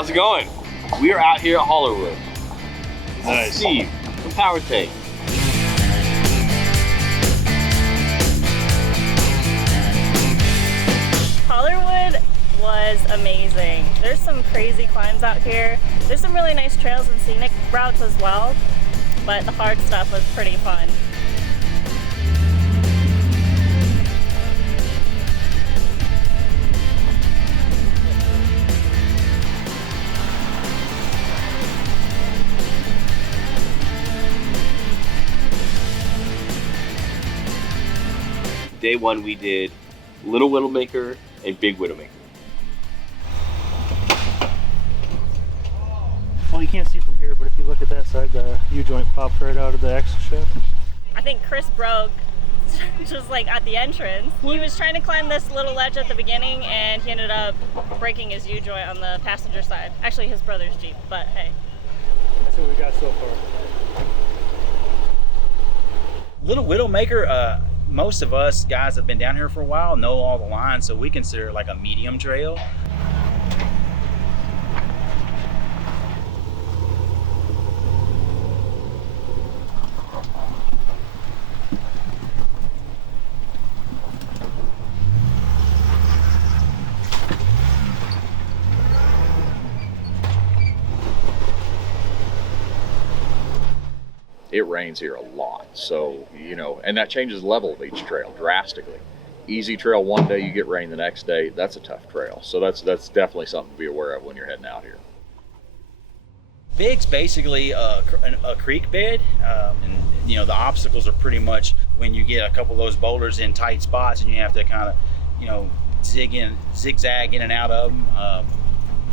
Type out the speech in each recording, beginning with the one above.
How's it going? We are out here at Hollerwood. Nice. Steve from Power Tank. Hollerwood was amazing. There's some crazy climbs out here. There's some really nice trails and scenic routes as well, but the hard stuff was pretty fun. Day one we did Little Widowmaker and Big Widowmaker. Well, you can't see from here, but if you look at that side, the U-joint popped right out of the axle shaft. I think Chris broke just like at the entrance. He was trying to climb this little ledge at the beginning and he ended up breaking his U-joint on the passenger side. Actually his brother's Jeep, but hey. That's what we got so far. Little Widowmaker, most of us guys that have been down here for a while know all the lines, so we consider it like a medium trail. It rains here a lot, so and that changes the level of each trail drastically. Easy trail one day, you get rain the next day. That's a tough trail, so that's definitely something to be aware of when you're heading out here. Big's basically a creek bed, and the obstacles are pretty much when you get a couple of those boulders in tight spots and you have to kind of zigzag in and out of them.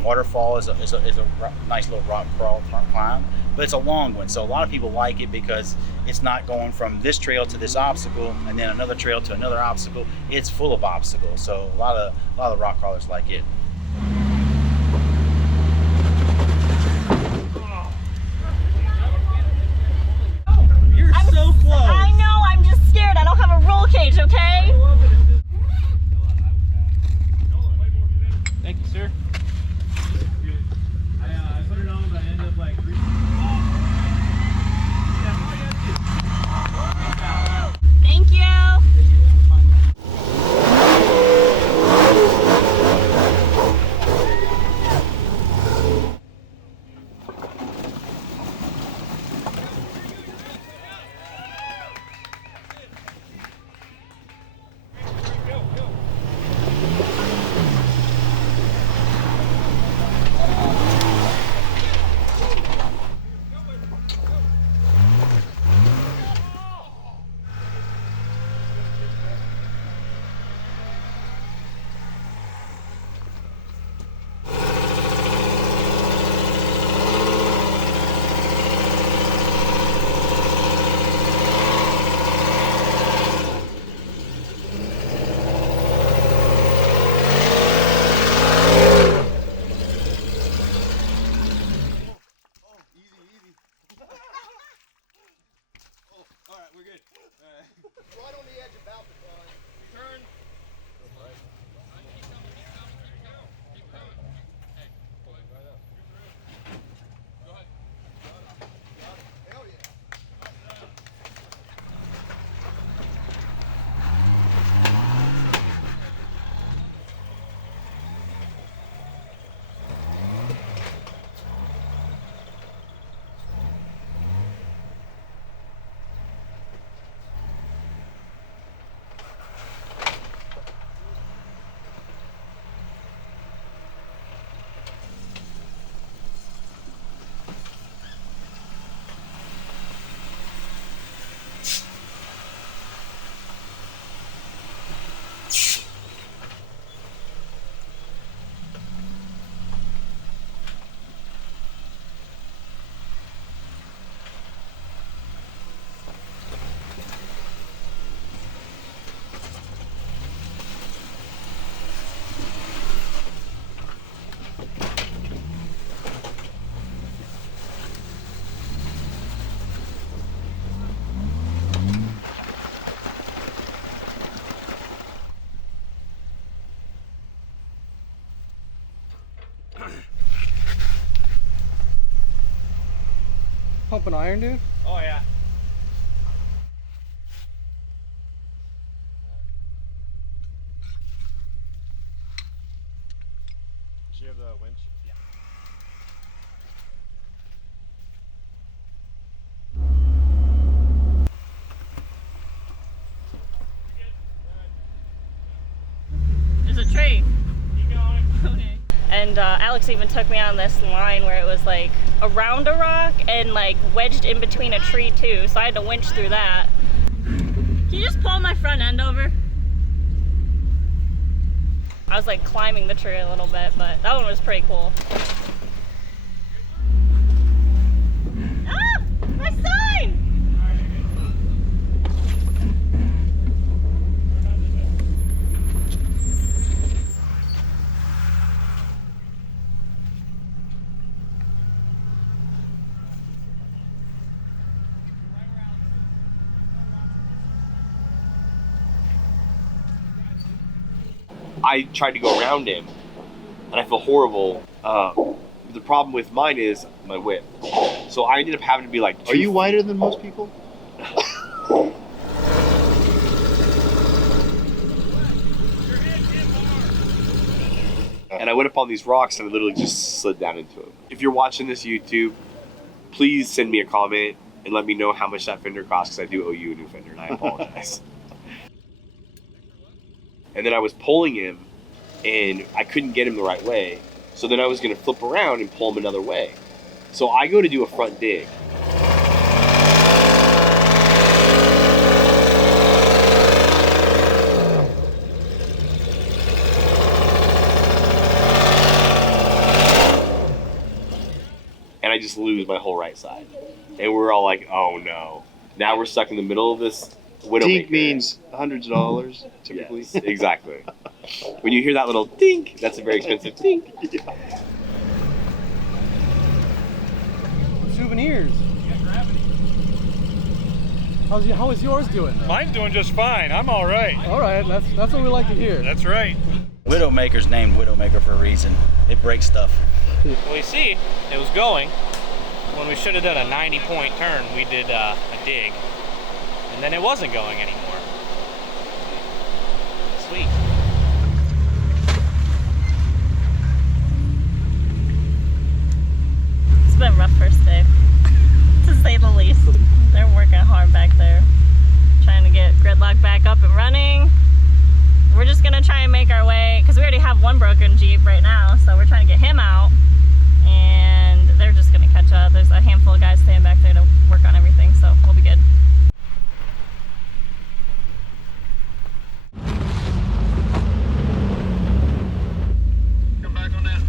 Waterfall is a nice little rock crawl climb, but it's a long one, so a lot of people like it because it's not going from this trail to this obstacle and then another trail to another obstacle. It's full of obstacles, so a lot of rock crawlers like it. You're so close. I know, I'm just scared. I don't have a roll cage, okay? Thank you, sir. I put it on, but I ended up like Thank you. pumping iron, dude? Oh yeah. Does she have the winch? Yeah. There's a tree. Keep going. Okay. And Alex even took me on this line where it was like around a rock and like wedged in between a tree too, so I had to winch through that. Can you just pull my front end over? I was like climbing the tree a little bit, but that one was pretty cool. Ah! My sign! I tried to go around him, and I feel horrible. The problem with mine is my width. So I ended up having to be like, Are you wider than most people? and I went up on these rocks and I literally just slid down into them. If you're watching this YouTube, please send me a comment and let me know how much that fender costs, because I do owe you a new fender and I apologize. And then I was pulling him and I couldn't get him the right way. So then I was gonna flip around and pull him another way. So I go to do a front dig. And I just lose my whole right side. And we're all like, oh no. Now we're stuck in the middle of this Widowmaker. Dink means hundreds of dollars, typically. Yes, exactly. When you hear that little dink, that's a very expensive dink. Souvenirs. How is yours doing? Mine's doing just fine. I'm all right. All right, that's what we like to hear. That's right. Widowmaker's named Widowmaker for a reason. It breaks stuff. Well, you see, it was going. When we should have done a 90-point turn, we did a dig. And then it wasn't going anymore. Sweet. It's been a rough first day, to say the least. They're working hard back there, trying to get Grdloc back up and running. We're just gonna try and make our way, because we already have one broken Jeep right now, so we're trying to get him out, and they're just gonna catch up. There's a handful of guys staying back there to work on everything, so we'll be good. Come back on that.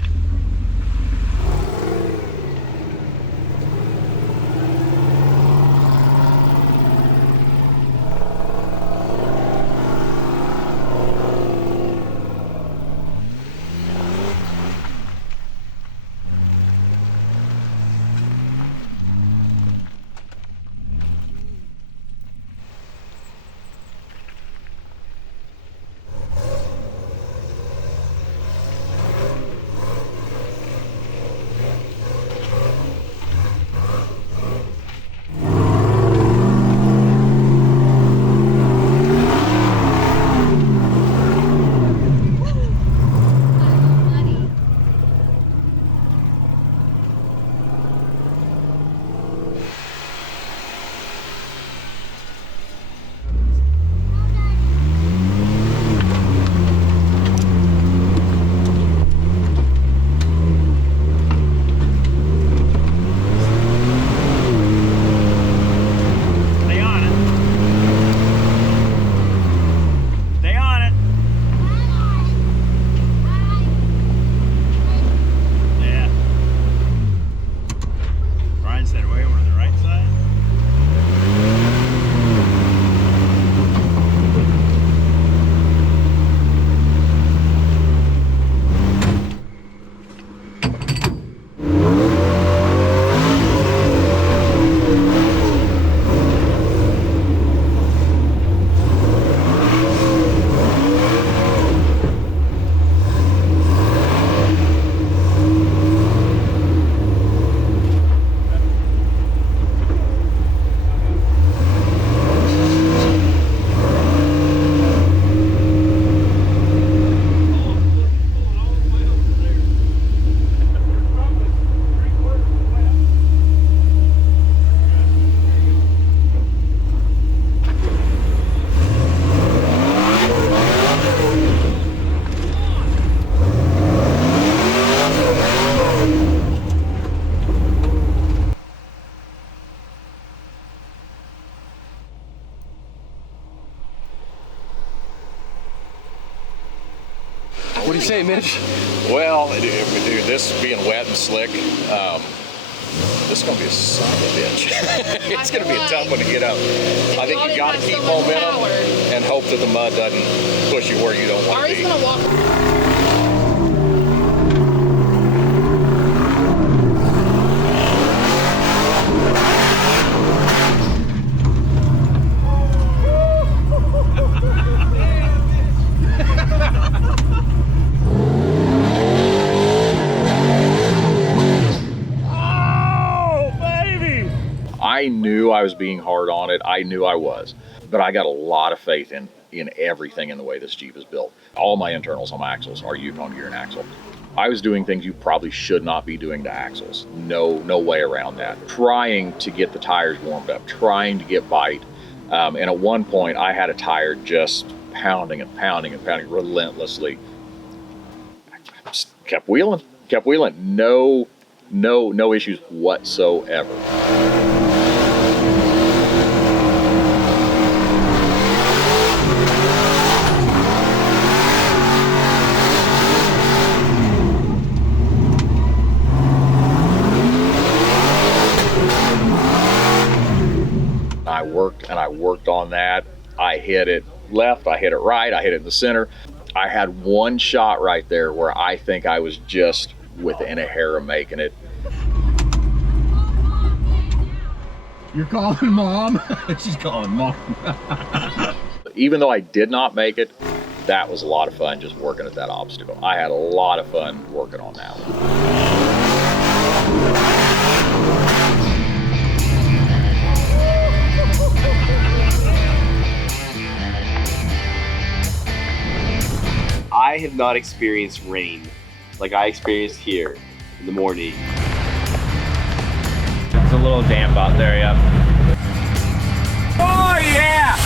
What do you say, Mitch? Well, dude, this being wet and slick, this is going to be a son of a bitch. It's going to be a tough one to get up. I think you got to keep momentum and hope that the mud doesn't push you where you don't want to be. Gonna walk. I knew I was being hard on it. I knew I was. But I got a lot of faith in everything in the way this Jeep is built. All my internals on my axles are Yukon gear and axle. I was doing things you probably should not be doing to axles. No way around that. Trying to get the tires warmed up, trying to get bite. And at one point I had a tire just pounding and pounding and pounding relentlessly. I just kept wheeling. No issues whatsoever. I worked on that. I hit it left, I hit it right, I hit it in the center. I had one shot right there where I think I was just within a hair of making it. You're calling Mom? She's calling Mom. Even though I did not make it, that was a lot of fun just working at that obstacle. I had a lot of fun working on that one. I have not experienced rain like I experienced here in the morning. It's a little damp out there, yeah. Oh yeah!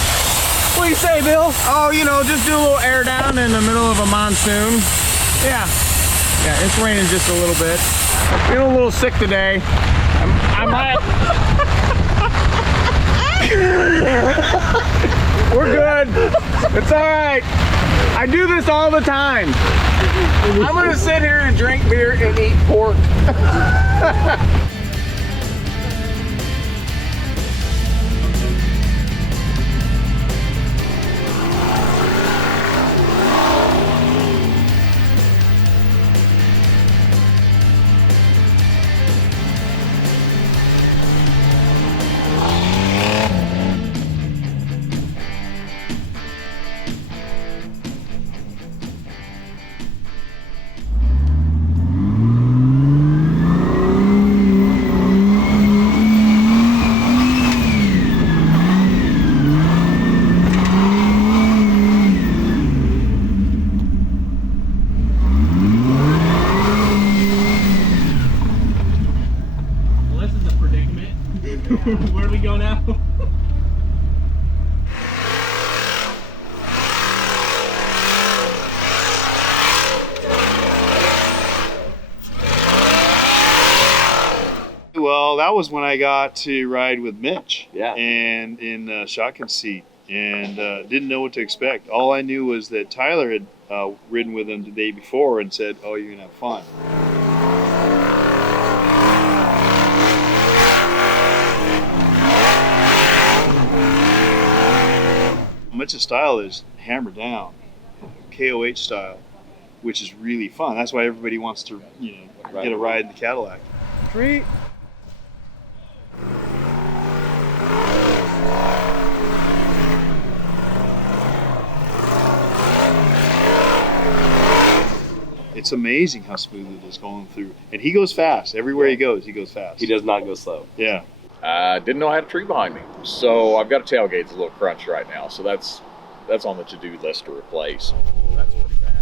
What do you say, Bill? Oh, you know, just do a little air down in the middle of a monsoon. Yeah, it's raining just a little bit. Feeling a little sick today. I might. We're good. It's all right. I do this all the time. I'm gonna sit here and drink beer and eat pork. Where do we go now? Well, that was when I got to ride with Mitch. Yeah. And in shotgun seat, and didn't know what to expect. All I knew was that Tyler had ridden with him the day before and said, "Oh, you're gonna have fun." Mitch's style is hammered down, KOH style, which is really fun. That's why everybody wants to, get a ride in the Cadillac. Street. It's amazing how smooth it is going through. And he goes fast. Everywhere he goes fast. He does not go slow. Yeah. Didn't know I had a tree behind me. So I've got a tailgate that's a little crunched right now. So that's on the to-do list to replace. That's pretty bad.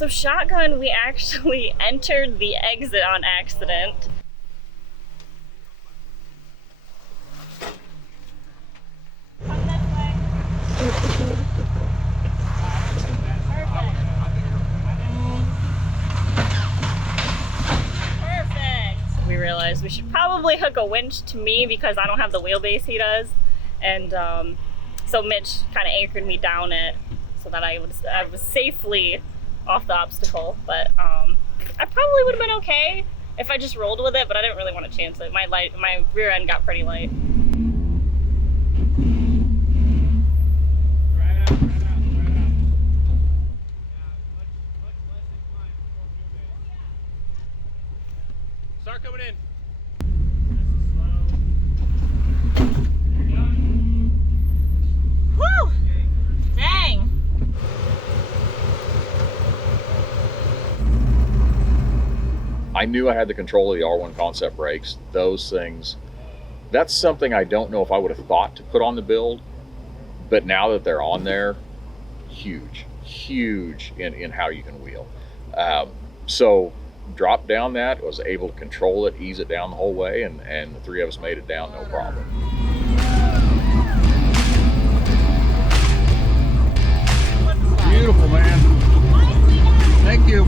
So shotgun, we actually entered the exit on accident. Come this way. Perfect. We realized we should probably hook a winch to me because I don't have the wheelbase he does. And so Mitch kind of anchored me down it so that I was safely off the obstacle. But I probably would have been okay if I just rolled with it, but I didn't really want to chance it. My rear end got pretty light. Start coming in. Woo! Dang! I knew I had the control of the R1 concept brakes. Those things, that's something I don't know if I would have thought to put on the build, but now that they're on there, huge in how you can wheel. So dropped down that, was able to control it, ease it down the whole way, and the three of us made it down no problem. Beautiful, man. Thank you.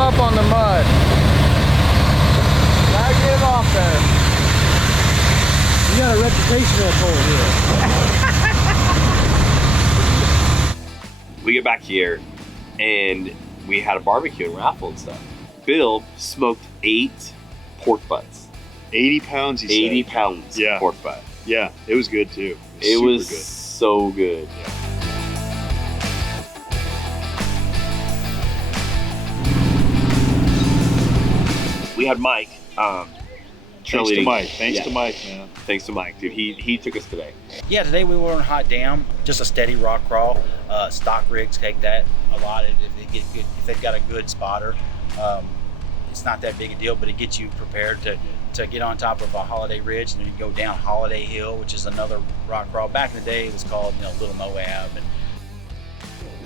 Up on the mud. Gotta get it off there. You got a reputational hole here. We get back here and we had a barbecue and raffle and stuff. Bill smoked 8 pork butts. 80 pounds, he said. 80 pounds Yeah. pork butt. Yeah, it was good too. It was super good. so good. We had Mike. Thanks to Mike. Thanks to Mike, man. Thanks to Mike, dude. He took us today. Yeah, today we were on hot dam, just a steady rock crawl. Stock rigs take that a lot if they get good, if they've got a good spotter. It's not that big a deal, but it gets you prepared to get on top of a Holiday Ridge, and then you go down Holiday Hill, which is another rock crawl. Back in the day, it was called Little Moab. And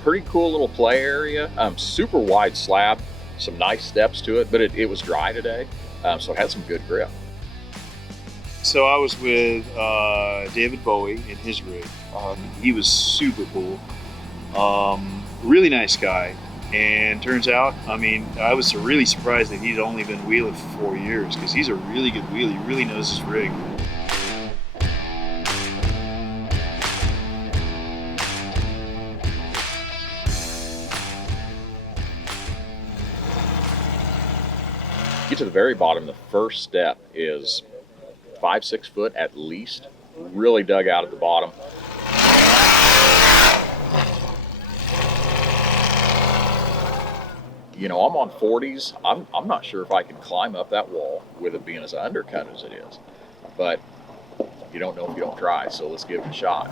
Pretty cool little play area. Super wide slab, some nice steps to it, but it was dry today, so it had some good grip. So I was with David Bowie in his rig. He was super cool. Really nice guy. And turns out, I mean, I was really surprised that he'd only been wheeling for 4 years, because he's a really good wheeler. He really knows his rig. Get to the very bottom, the first step is 5-6 foot at least, really dug out at the bottom. You know, I'm on 40s. I'm not sure if I can climb up that wall with it being as undercut as it is, but you don't know if you don't try, so let's give it a shot.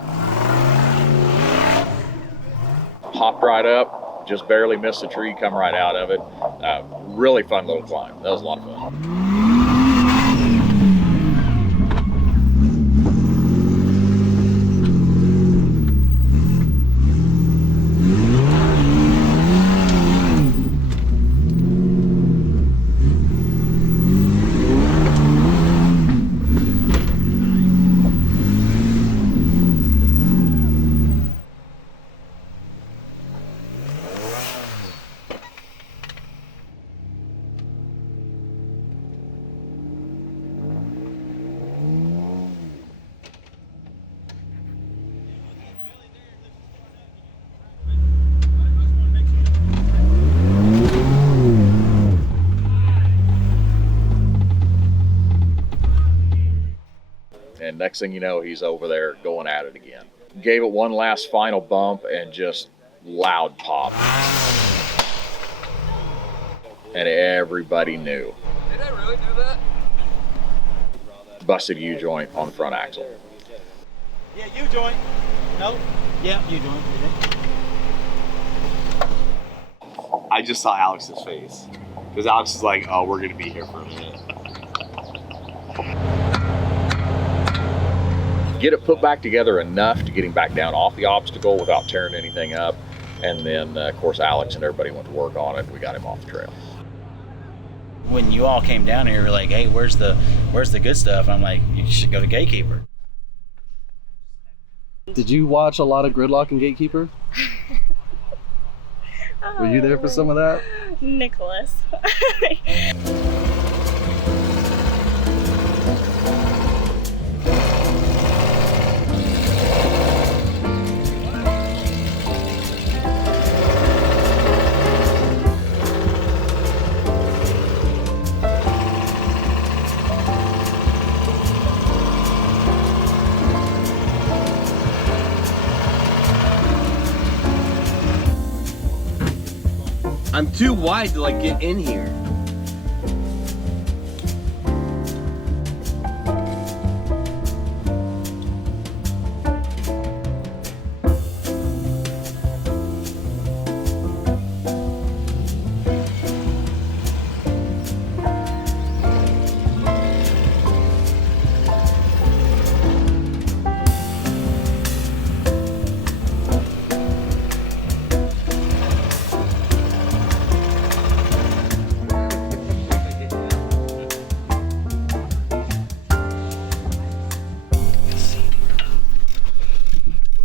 Hopped right up, just barely missed the tree, come right out of it. Really fun little climb. That was a lot of fun. And next thing you know, he's over there going at it again. Gave it one last final bump and just loud pop. And everybody knew. Did I really do that? Busted U-joint on the front axle. yeah, U-joint. No. Yeah, U-joint. I just saw Alex's face. Because Alex is like, oh, we're going to be here for a minute. Get it put back together enough to get him back down off the obstacle without tearing anything up. And then, of course, Alex and everybody went to work on it. We got him off the trail. When you all came down here, you're like, hey, where's the good stuff? I'm like, you should go to Gatekeeper. Did you watch a lot of Gridloc and Gatekeeper? Were you there for some of that? Nicholas. I'm too wide to like get in here.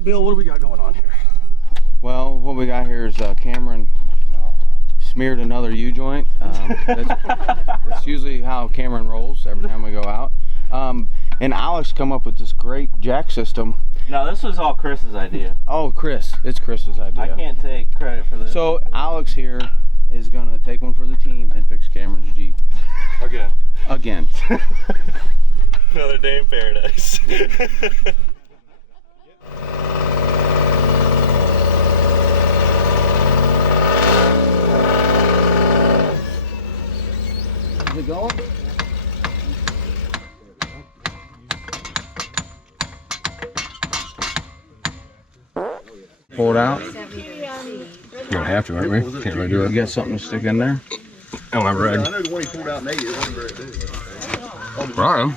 Bill, what do we got going on here? Well, what we got here is Cameron smeared another U-joint. That's usually how Cameron rolls every time we go out. And Alex come up with this great jack system. No, this was all Chris's idea. Oh, Chris. It's Chris's idea. I can't take credit for this. So Alex here is going to take one for the team and fix Cameron's Jeep. Again. Another day in paradise. Is it going? Pull it out. You're gonna have to, aren't we? Can't really do it. You got something to stick in there? I don't have a rag. I know the one he pulled out in 80 wasn't very big. Right.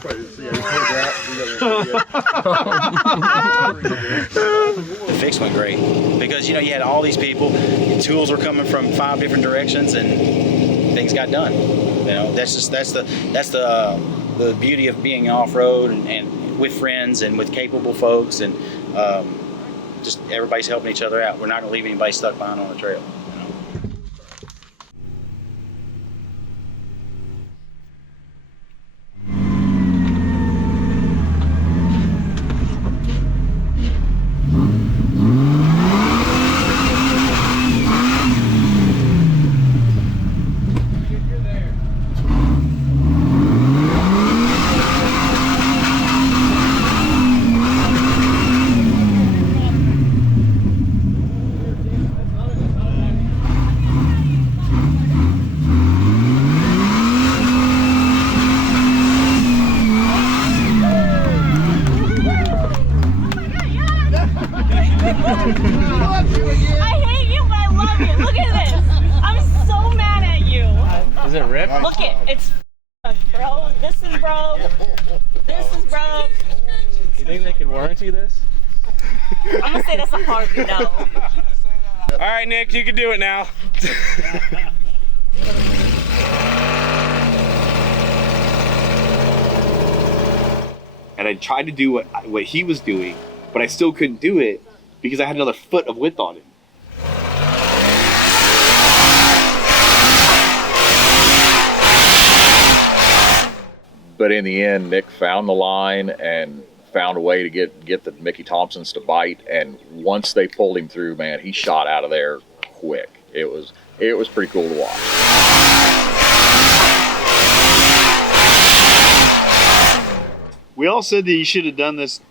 The fix went great because you had all these people, tools were coming from 5 different directions, and things got done. That's the beauty of being off road and with friends and with capable folks, and just everybody's helping each other out. We're not gonna leave anybody stuck behind on the trail. I hate you, but I love you. Look at this. I'm so mad at you. Is it ripped? Look it's bro. This is broke. This is broke. You think they can warranty this? I'm gonna say that's a hard no. All right, Nick, you can do it now. And I tried to do what he was doing, but I still couldn't do it because I had another foot of width on it. But in the end, Nick found the line and found a way to get the Mickey Thompsons to bite. And once they pulled him through, man, he shot out of there quick. It was pretty cool to watch. We all said that you should have done this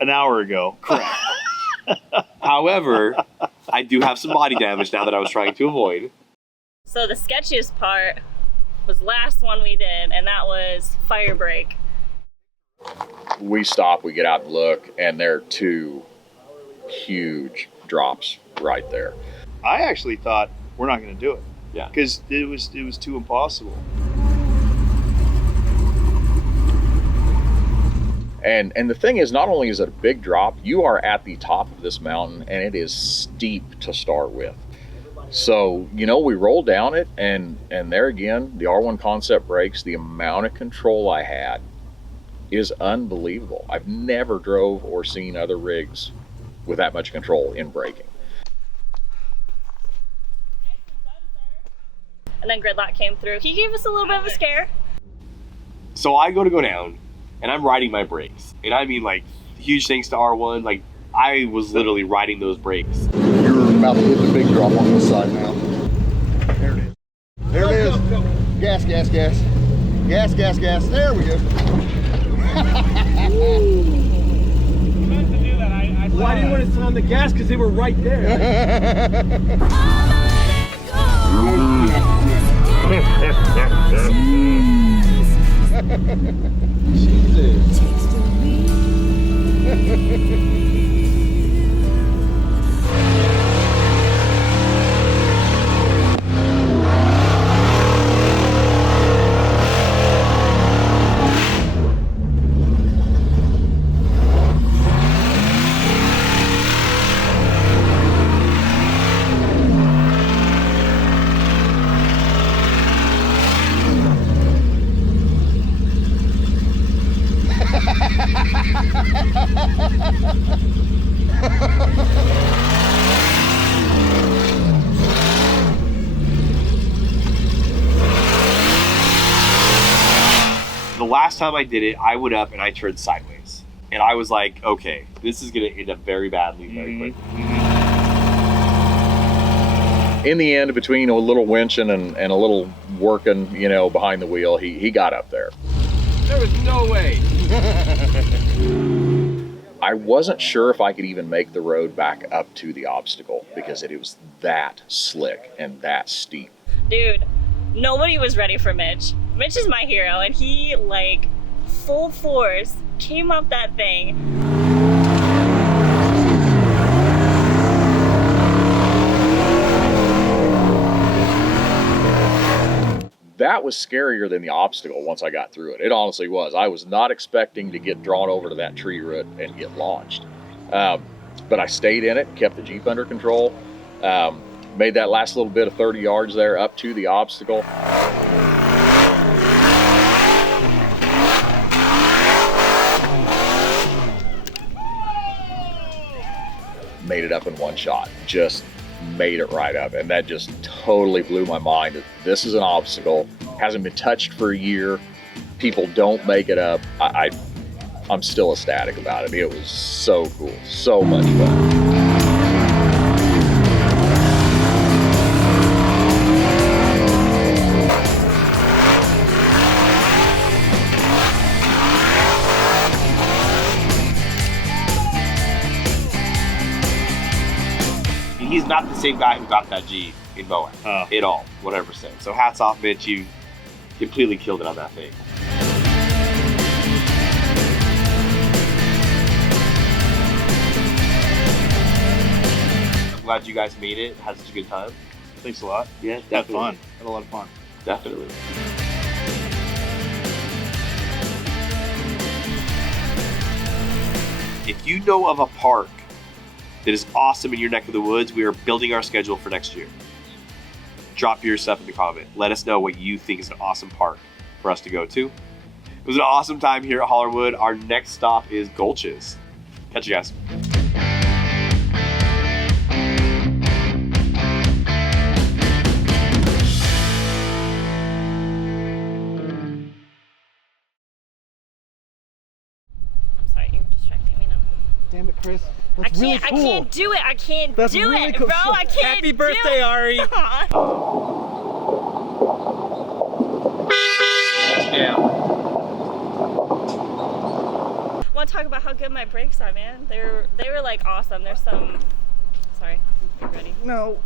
an hour ago. Correct. However, I do have some body damage now that I was trying to avoid. So the sketchiest part was the last one we did, and that was fire break. We stop, we get out and look, and there are 2 huge drops right there. I actually thought we're not going to do it. Yeah. Because it was too impossible. And the thing is, not only is it a big drop, you are at the top of this mountain, and it is steep to start with. So, you know, we rolled down it, and there again, the R1 Concept brakes, the amount of control I had is unbelievable. I've never drove or seen other rigs with that much control in braking. And then Grdloc came through. He gave us a little bit of a scare. So I go down, and I'm riding my brakes. And I mean, like, huge thanks to R1. Like, I was literally riding those brakes. You're about to hit the big drop on this side now. There it is. There it is. Gas, gas, gas. Gas, gas, gas. There we go. Why didn't want to slam the gas? Because they were right there. Jesus. The last time I did it, I went up and I turned sideways. And I was like, okay, this is going to end up very badly very quickly. In the end, between a little winching and a little working, you know, behind the wheel, he got up there. There was no way. I wasn't sure if I could even make the road back up to the obstacle because it was that slick and that steep. Dude, nobody was ready for Mitch. Mitch is my hero, and he, like, full force came up that thing. That was scarier than the obstacle once I got through it. It honestly was. I was not expecting to get drawn over to that tree root and get launched. But I stayed in it, kept the Jeep under control, made that last little bit of 30 yards there up to the obstacle. Made it up in one shot. Just made it right up, and that just totally blew my mind. This is an obstacle, hasn't been touched for a year, people don't make it up. I'm still ecstatic about it. It was so cool, so much fun. He's not the same guy who got that G in Moab at all, 100%. So hats off, Mitch. You completely killed it on that thing. I'm glad you guys made it. Had such a good time. Thanks a lot. Yeah, Had definitely. fun. Had a lot of fun. Definitely. If you know of a park that is awesome in your neck of the woods, we are building our schedule for next year. Drop your stuff in the comment. Let us know what you think is an awesome park for us to go to. It was an awesome time here at Hollerwood. Our next stop is Gulches. Catch you guys. Damn it, Chris. I can't do it. I can't That's do really it, cool. bro. I can't Happy do birthday, it. Ari. Yeah. Want to talk about how good my brakes are, man? They were like awesome. There's some. Sorry, you ready? No.